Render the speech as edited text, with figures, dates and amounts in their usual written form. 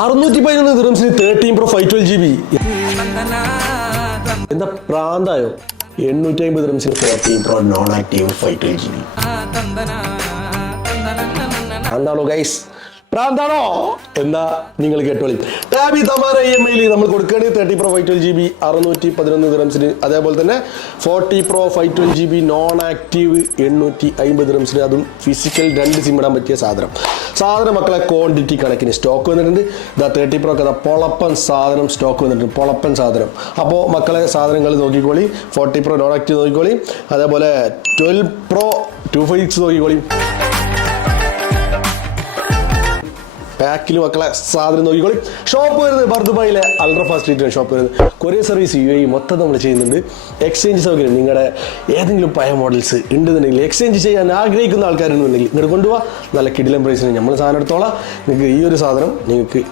611 ദിറംസിന് 13 Pro 512GB. എന്താ പ്രാന്തായോ? 850 ദിറംസിന് 14 Pro നോൺ ആക്റ്റീവ് 512GB. പ്രാന്താണോ ഗൈസ്? പ്രാന്താണോ എന്നാ നിങ്ങൾ കേട്ടോളി. ടാബി തമാര EMI നമ്മൾ കൊടുക്കുകയാണെങ്കിൽ 30 Pro 512GB 611 ദിറംസിന്, അതേപോലെ തന്നെ 40 Pro 512GB നോൺ ആക്റ്റീവ് 850 ദിറംസിന്, അതും ഫിസിക്കൽ 2 സിം ഇടാൻ പറ്റിയ സാധനം മക്കളെ ക്വാണ്ടിറ്റി കണക്കിന് സ്റ്റോക്ക് വന്നിട്ടുണ്ട്. 30 Pro ഒക്കെ പൊളപ്പൻ സാധനം സ്റ്റോക്ക് വന്നിട്ടുണ്ട്, പൊളപ്പൻ സാധനം. അപ്പോൾ മക്കളെ സാധനങ്ങൾ നോക്കിക്കോളി. 40 Pro നോൺ ആക്റ്റീവ് നോക്കിക്കോളി, അതേപോലെ 12 Pro 256 നോക്കിക്കോളി. പാക്കിൽ മക്കളെ സാധനം നോക്കിക്കോളി. ഷോപ്പ് വരുന്നത് ബർദുബായിലെ അൾട്രാഫാ സ്ട്രീറ്റിലാണ് ഷോപ്പ് വരുന്നത്. കൊറിയർ സർവീസ് UAE മൊത്തം നമ്മൾ ചെയ്യുന്നുണ്ട്. എക്സ്ചേഞ്ച് സൗകര്യം നിങ്ങളുടെ ഏതെങ്കിലും പഴയ മോഡൽസ് ഉണ്ടെന്നുണ്ടെങ്കിൽ, എക്സ്ചേഞ്ച് ചെയ്യാൻ ആഗ്രഹിക്കുന്ന ആൾക്കാരുണ്ടെന്നുണ്ടെങ്കിൽ ഇങ്ങോട്ട് കൊണ്ടുപോകാം. നല്ല കിടിലൻ പ്രൈസിന് നമ്മൾ സാധനം എടുത്തോളാം. നിങ്ങൾക്ക് ഈ ഒരു സാധനം നിങ്ങൾക്ക്